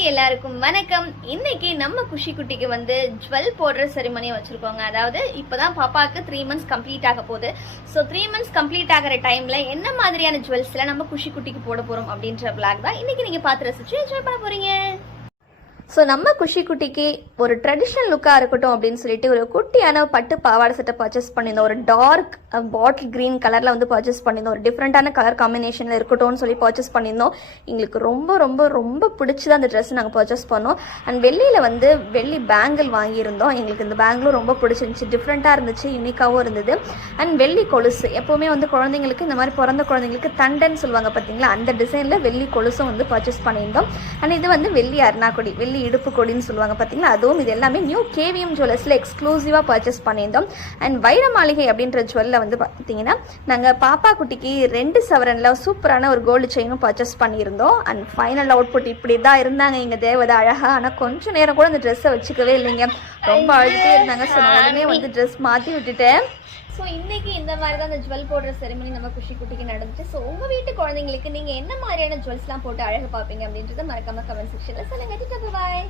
Hi எல்லாருக்கும் வணக்கம். இன்னைக்கு நம்ம குஷி குட்டிக்கு வந்து ஜுவல் போடுற செரிமனி வச்சிருக்கோங்க. அதாவது இப்பதான் பாப்பாக்கு 3 months கம்ப்ளீட் ஆக போகுது. ஸோ 3 months கம்ப்ளீட் ஆகிற டைம்ல என்ன மாதிரியான ஜுவல்ஸ்ல நம்ம குஷி குட்டிக்கு போட போறோம் அப்படின்ற விளாக் தான் இன்னைக்கு நீங்க பார்த்து ரசிச்சு என்ஜாய் பண்ண போறீங்க. ஸோ நம்ம குஷி குட்டிக்கு ஒரு ட்ரெடிஷ்னல் லுக்காக இருக்கட்டும் அப்படின்னு சொல்லிட்டு ஒரு குட்டியான பட்டு பாவாடை சட்டை பர்ச்சேஸ் பண்ணியிருந்தோம். ஒரு டார்க் பாட்டில் க்ரீன் கலரில் வந்து பர்ச்சேஸ் பண்ணியிருந்தோம். ஒரு டிஃப்ரெண்ட்டான கலர் காம்பினேஷனில் இருக்கட்டும்னு சொல்லி பர்ச்சேஸ் பண்ணியிருந்தோம். எங்களுக்கு ரொம்ப ரொம்ப ரொம்ப பிடிச்சது அந்த ட்ரெஸ் நாங்கள் பர்ச்சேஸ் பண்ணோம். அண்ட் வெள்ளியில் வந்து வெள்ளி பேங்கிள் வாங்கியிருந்தோம். எங்களுக்கு இந்த பேங்கிளும் ரொம்ப பிடிச்சிருந்துச்சு, டிஃப்ரெண்ட்டாக இருந்துச்சு, யூனிக்காகவும் இருந்தது. அண்ட் வெள்ளி கொலுசு எப்போவுமே வந்து குழந்தைங்களுக்கு இந்த மாதிரி பிறந்த குழந்தைங்களுக்கு தண்டன் சொல்லுவாங்க பார்த்தீங்களா, அந்த டிசைனில் வெள்ளி கொலுசும் வந்து பர்ச்சேஸ் பண்ணியிருந்தோம். அண்ட் இது வந்து வெள்ளி அருணாக்கொடி, வெள்ளி இடுப்பு கொடின்னு சொல்லுவாங்க பார்த்தீங்களா, அதுவும் இது எல்லாமே நியூ கேவிஎம் ஜுவல்லர்ஸில் எக்ஸ்க்ளூசிவாக பர்ச்சேஸ் பண்ணியிருந்தோம். அண்ட் வைர மாளிகை அப்படின்ற ஜுவல்ல வந்து பார்த்தீங்கன்னா நாங்கள் பாப்பா குட்டிக்கு 2 சவரனில் சூப்பரான ஒரு கோல்டு செயினும் பர்ச்சேஸ் பண்ணியிருந்தோம். அண்ட் ஃபைனல் அவுட்புட் இப்படி தான் இருந்தாங்க எங்கள் தேவதை அழகாக. ஆனால் கொஞ்சம் நேரம் கூட இந்த ட்ரெஸ்ஸை வச்சுக்கவே இல்லைங்க, ரொம்ப அழுத்தே இருந்தாங்க. ஸோ நான் உடனே வந்து ட்ரெஸ் மாற்றி விட்டுட்டேன். ஸோ இன்னைக்கு இந்த மாதிரி தான் அந்த ஜுவல் போடுற செரிமனி நம்ம குஷி குட்டிக்கு நடந்துச்சு. ஸோ உங்கள் வீட்டு குழந்தைங்களுக்கு நீங்கள் என்ன மாதிரியான ஜுவல்ஸ்லாம் போட்டு அழகு பார்ப்பீங்க அப்படின்றத மறக்காம கமெண்ட் செக்ஷனில் சொல்லுங்க. பாய்.